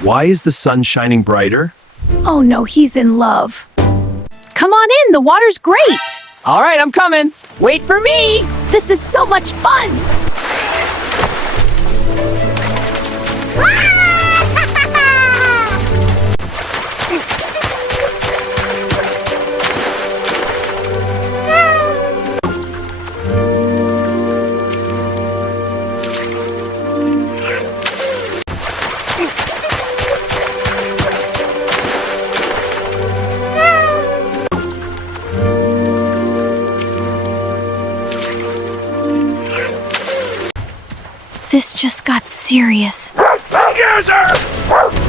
Why is the sun shining brighter? Oh no, he's in love. Come on in, the water's great. All right, I'm coming. Wait for me. This is so much fun. This just got serious. Yes, sir!